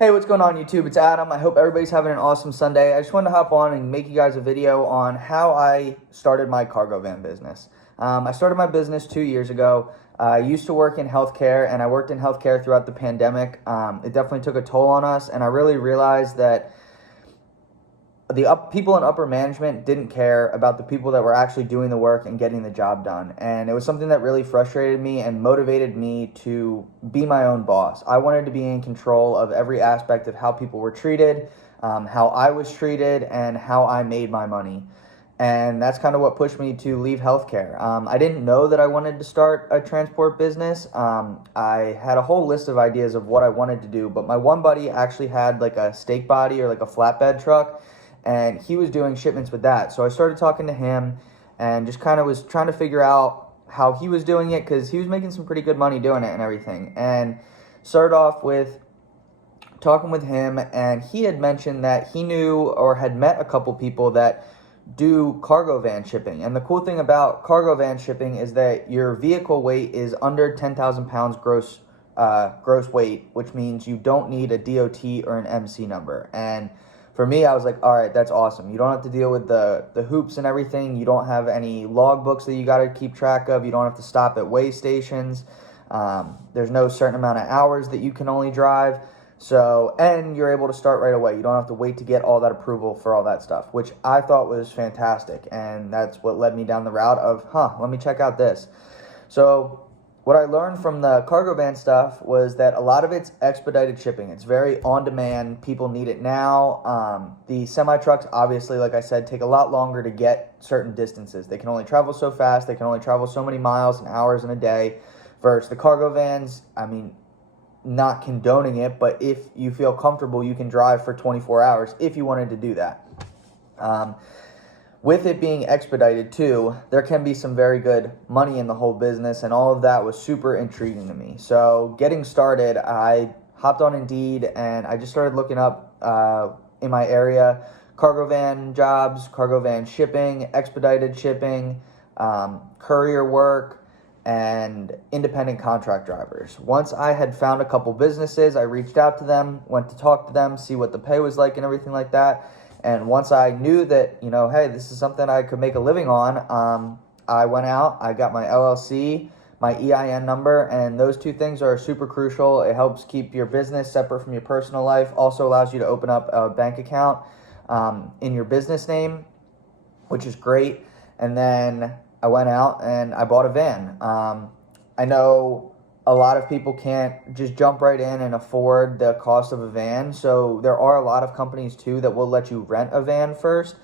Hey, what's going on YouTube? It's Adam. I hope everybody's having an awesome Sunday. I just wanted to hop on and make you guys a video on how I started my cargo van business. I started my business 2 years ago. I used to work in healthcare, and I worked in healthcare throughout the pandemic. It definitely took a toll on us, and I really realized that the people in upper management didn't care about the people that were actually doing the work and getting the job done. And it was something that really frustrated me and motivated me to be my own boss. I wanted to be in control of every aspect of how people were treated, how I was treated, and how I made my money. And that's kind of what pushed me to leave healthcare. I didn't know that I wanted to start a transport business. I had a whole list of ideas of what I wanted to do, but my one buddy actually had like a stake body or like a flatbed truck, and he was doing shipments with that. So I started talking to him and just kind of was trying to figure out how he was doing it, because he was making some pretty good money doing it and everything. And started off with talking with him, and he had mentioned that he knew or had met a couple people that do cargo van shipping. And the cool thing about cargo van shipping is that your vehicle weight is under 10,000 pounds gross weight, which means you don't need a DOT or an MC number. And for me, I was like, all right, that's awesome. You don't have to deal with the hoops and everything. You don't have any log books that you got to keep track of. You don't have to stop at weigh stations. There's no certain amount of hours that you can only drive. So, and you're able to start right away. You don't have to wait to get all that approval for all that stuff, which I thought was fantastic. And that's what led me down the route of, let me check out this. So what I learned from the cargo van stuff was that a lot of it's expedited shipping. It's very on demand. People need it now. The semi-trucks, obviously, like I said, take a lot longer to get certain distances. They can only travel so fast. They can only travel so many miles and hours in a day. Versus the cargo vans, I mean, not condoning it, but if you feel comfortable, you can drive for 24 hours if you wanted to do that. With it being expedited too, there can be some very good money in the whole business, and all of that was super intriguing to me. So getting started, I hopped on Indeed and I just started looking up in my area cargo van jobs, cargo van shipping, expedited shipping, courier work, and independent contract drivers. Once I had found a couple businesses, I reached out to them, went to talk to them, see what the pay was like and everything like that. And once I knew that, hey, this is something I could make a living on, I went out, I got my LLC, my EIN number, and those two things are super crucial. It helps keep your business separate from your personal life, also allows you to open up a bank account in your business name, which is great. And then I went out and I bought a van. I know a lot of people can't just jump right in and afford the cost of a van. So there are a lot of companies too that will let you rent a van first.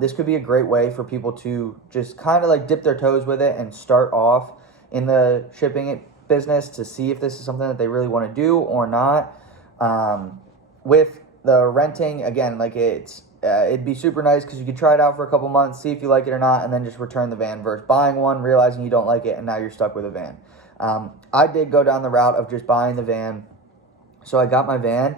This could be a great way for people to just kind of like dip their toes with it and start off in the shipping business to see if this is something that they really want to do or not. With the renting, again, like it'd be super nice because you could try it out for a couple months, see if you like it or not, and then just return the van versus buying one, realizing you don't like it, and now you're stuck with a van. I did go down the route of just buying the van. So I got my van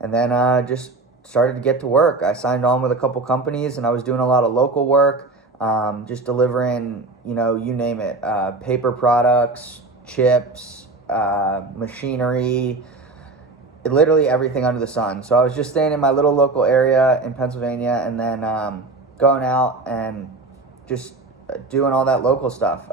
and then just started to get to work. I signed on with a couple companies and I was doing a lot of local work, just delivering, you name it, paper products, chips, machinery, literally everything under the sun. So I was just staying in my little local area in Pennsylvania and then going out and just doing all that local stuff.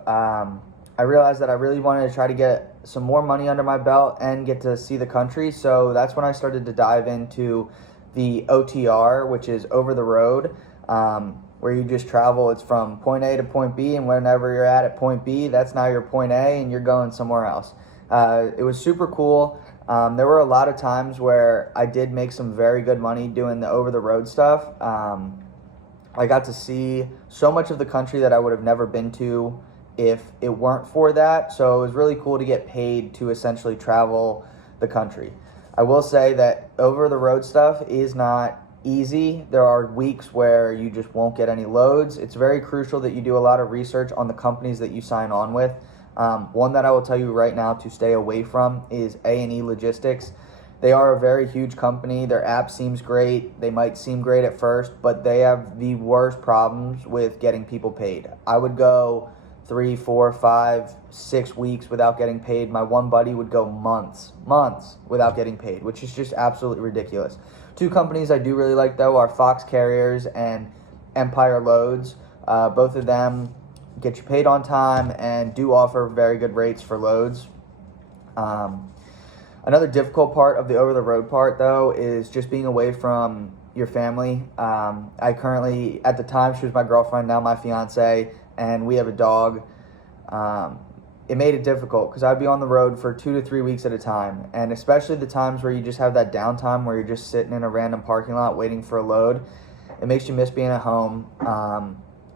I realized that I really wanted to try to get some more money under my belt and get to see the country. So that's when I started to dive into the OTR, which is over the road, where you just travel. It's from point A to point B, and whenever you're at point B, that's now your point A, and you're going somewhere else. It was super cool. There were a lot of times where I did make some very good money doing the over the road stuff. I got to see so much of the country that I would have never been to if it weren't for that. So it was really cool to get paid to essentially travel the country. I will say that over the road stuff is not easy. There are weeks where you just won't get any loads. It's very crucial that you do a lot of research on the companies that you sign on with. One that I will tell you right now to stay away from is A&E Logistics. They are a very huge company. Their app seems great. They might seem great at first, but they have the worst problems with getting people paid. I would go 3, 4, 5, 6 weeks without getting paid. My one buddy would go months without getting paid, which is just absolutely ridiculous. Two companies I do really like, though, are Fox Carriers and Empire Loads. Both of them get you paid on time and do offer very good rates for loads. Another difficult part of the over-the-road part, though, is just being away from your family. I currently, at the time, she was my girlfriend, now my fiance, and we have a dog. It made it difficult because I'd be on the road for 2 to 3 weeks at a time, and especially the times where you just have that downtime where you're just sitting in a random parking lot waiting for a load. It makes you miss being at home,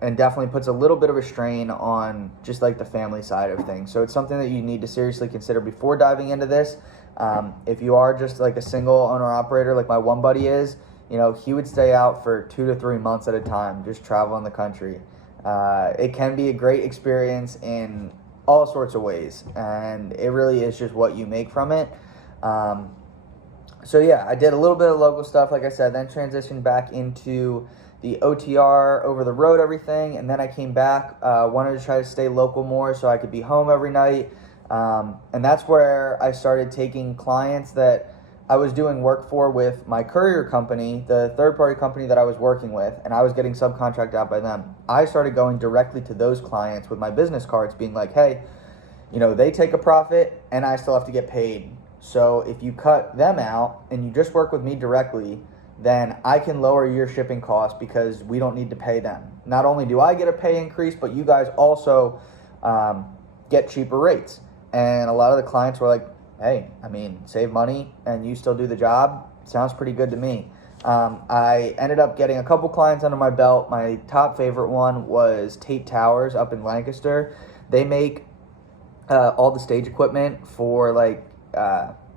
and definitely puts a little bit of a strain on just like the family side of things. So it's something that you need to seriously consider before diving into this. If you are just like a single owner operator like my one buddy is, he would stay out for 2 to 3 months at a time, just traveling the country. It can be a great experience in all sorts of ways, and it really is just what you make from it. So yeah, I did a little bit of local stuff, like I said, then transitioned back into the OTR, over the road, everything, and then I came back, wanted to try to stay local more so I could be home every night, and that's where I started taking clients that I was doing work for with my courier company, the third-party company that I was working with, and I was getting subcontracted out by them. I started going directly to those clients with my business cards, being like, hey, they take a profit, and I still have to get paid. So if you cut them out and you just work with me directly, then I can lower your shipping costs because we don't need to pay them. Not only do I get a pay increase, but you guys also get cheaper rates. And a lot of the clients were like, hey, save money and you still do the job. Sounds pretty good to me. I ended up getting a couple clients under my belt. My top favorite one was Tate Towers up in Lancaster. They make all the stage equipment for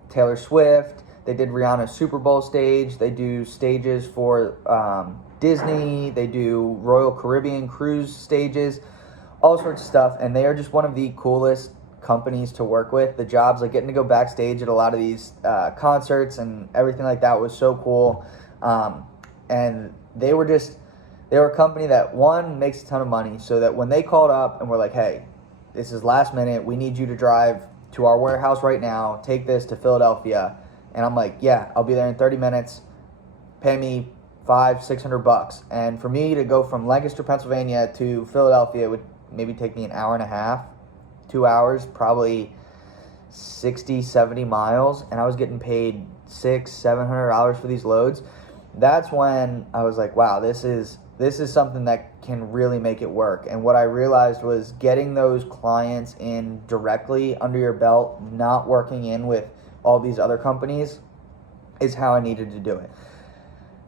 Taylor Swift. They did Rihanna's Super Bowl stage. They do stages for Disney. They do Royal Caribbean cruise stages, all sorts of stuff. And they are just one of the coolest companies to work with. The jobs, like getting to go backstage at a lot of these concerts and everything like that was so cool. And they were a company that, one, makes a ton of money, so that when they called up and were like, hey, this is last minute, we need you to drive to our warehouse right now, take this to Philadelphia. And I'm like, yeah, I'll be there in 30 minutes. Pay me $500-600. And for me to go from Lancaster, Pennsylvania to Philadelphia, it would maybe take me an hour and a half, 2 hours, probably 60-70 miles. And I was getting paid $600-700 for these loads. That's when I was like, wow, this is something that can really make it work. And what I realized was getting those clients in directly under your belt, not working in with all these other companies, is how I needed to do it.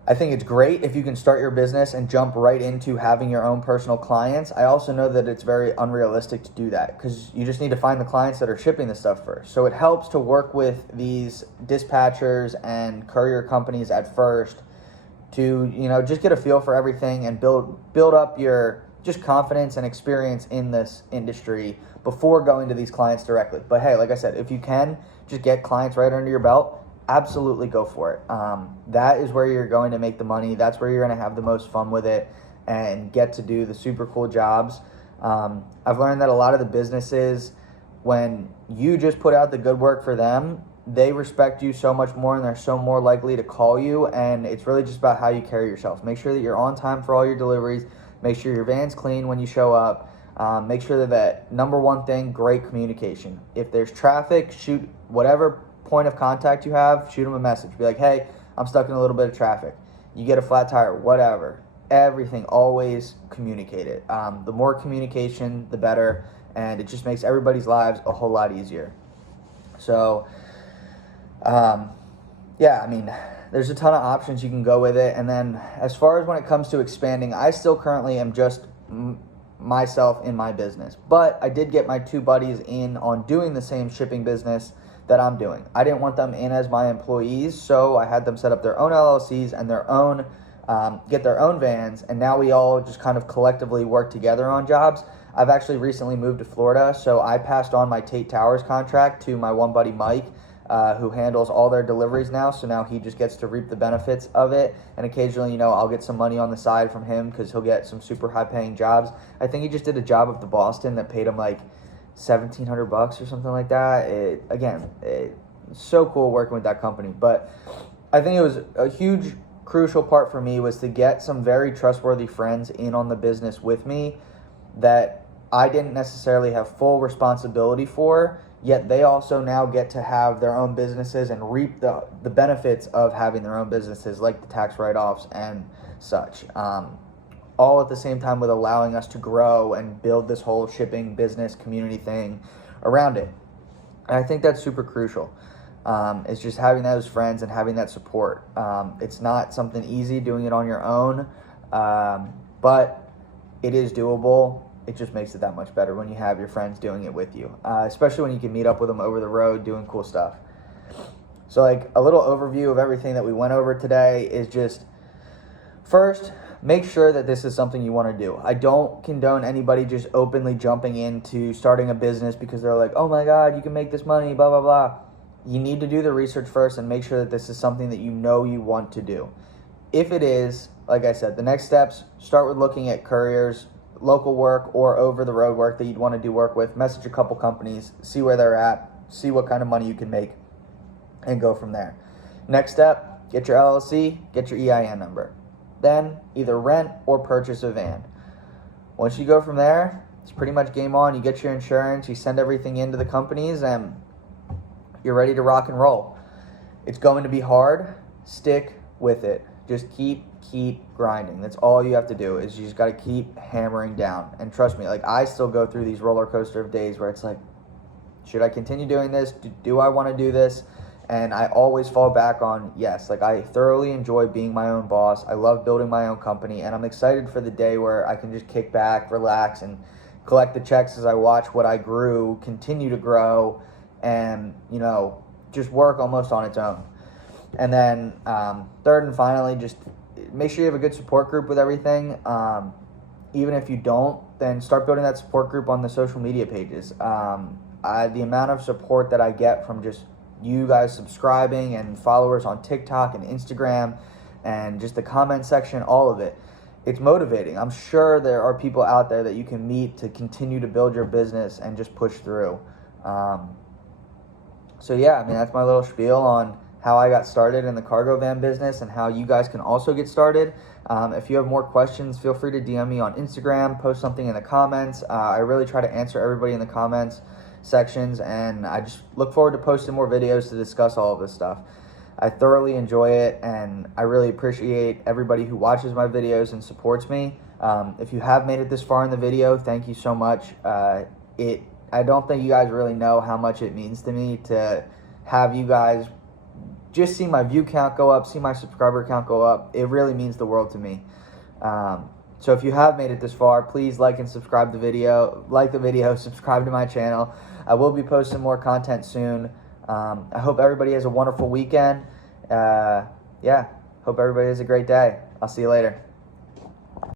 I think it's great if you can start your business and jump right into having your own personal clients. I also know that it's very unrealistic to do that because you just need to find the clients that are shipping the stuff first. So it helps to work with these dispatchers and courier companies at first to, just get a feel for everything and build up your just confidence and experience in this industry before going to these clients directly. But hey, like I said, if you can just get clients right under your belt, absolutely go for it. That is where you're going to make the money. That's where you're going to have the most fun with it and get to do the super cool jobs. I've learned that a lot of the businesses, when you just put out the good work for them, they respect you so much more and they're so more likely to call you. And it's really just about how you carry yourself. Make sure that you're on time for all your deliveries. Make sure your van's clean when you show up. Make sure that number one thing, great communication. If there's traffic, shoot whatever point of contact you have, shoot them a message. Be like, hey, I'm stuck in a little bit of traffic. You get a flat tire, whatever. Everything, always communicate it. The more communication, the better. And it just makes everybody's lives a whole lot easier. So, there's a ton of options you can go with it. And then as far as when it comes to expanding, I still currently am just myself in my business. But I did get my two buddies in on doing the same shipping business that I'm doing. I didn't want them in as my employees, so I had them set up their own LLCs and their own, get their own vans, and now we all just kind of collectively work together on jobs. I've actually recently moved to Florida, so I passed on my Tate Towers contract to my one buddy, Mike. who handles all their deliveries now. So now he just gets to reap the benefits of it. And occasionally, you know, I'll get some money on the side from him because he'll get some super high paying jobs. I think he just did a job up to Boston that paid him like $1,700 or something like that. It's so cool working with that company. But I think it was a huge, crucial part for me was to get some very trustworthy friends in on the business with me that I didn't necessarily have full responsibility for, yet they also now get to have their own businesses and reap the benefits of having their own businesses, like the tax write-offs and such. All at the same time with allowing us to grow and build this whole shipping business community thing around it. And I think that's super crucial. It's just having those friends and having that support. It's not something easy doing it on your own, but it is doable. It just makes it that much better when you have your friends doing it with you, especially when you can meet up with them over the road doing cool stuff. So like a little overview of everything that we went over today is just, first, make sure that this is something you want to do. I don't condone anybody just openly jumping into starting a business because they're like, oh my God, you can make this money, blah, blah, blah. You need to do the research first and make sure that this is something that you know you want to do. If it is, like I said, the next steps, start with looking at couriers, local work or over-the-road work that you'd want to do work with. Message a couple companies, see where they're at, see what kind of money you can make, and go from there. Next step, get your LLC, get your EIN number. Then either rent or purchase a van. Once you go from there, it's pretty much game on. You get your insurance, you send everything into the companies, and you're ready to rock and roll. It's going to be hard. Stick with it. Just keep grinding. That's all you have to do is you just got to keep hammering down. And trust me, like I still go through these roller coaster of days where it's like, should I continue doing this? Do I want to do this? And I always fall back on yes. Like I thoroughly enjoy being my own boss. I love building my own company, and I'm excited for the day where I can just kick back, relax, and collect the checks as I watch what I grew continue to grow and, you know, just work almost on its own. And then third and finally, just make sure you have a good support group with everything. Even if you don't, then start building that support group on the social media pages. The amount of support that I get from just you guys subscribing and followers on TikTok and Instagram and just the comment section, all of it, it's motivating. I'm sure there are people out there that you can meet to continue to build your business and just push through. So yeah, I mean, that's my little spiel on how I got started in the cargo van business and how you guys can also get started. If you have more questions, feel free to DM me on Instagram, post something in the comments. I really try to answer everybody in the comments sections, and I just look forward to posting more videos to discuss all of this stuff. I thoroughly enjoy it, and I really appreciate everybody who watches my videos and supports me. If you have made it this far in the video, thank you so much. I don't think you guys really know how much it means to me to have you guys just see my view count go up, see my subscriber count go up. It really means the world to me. So if you have made it this far, please like and subscribe the video, subscribe to my channel. I will be posting more content soon. I hope everybody has a wonderful weekend. Hope everybody has a great day. I'll see you later.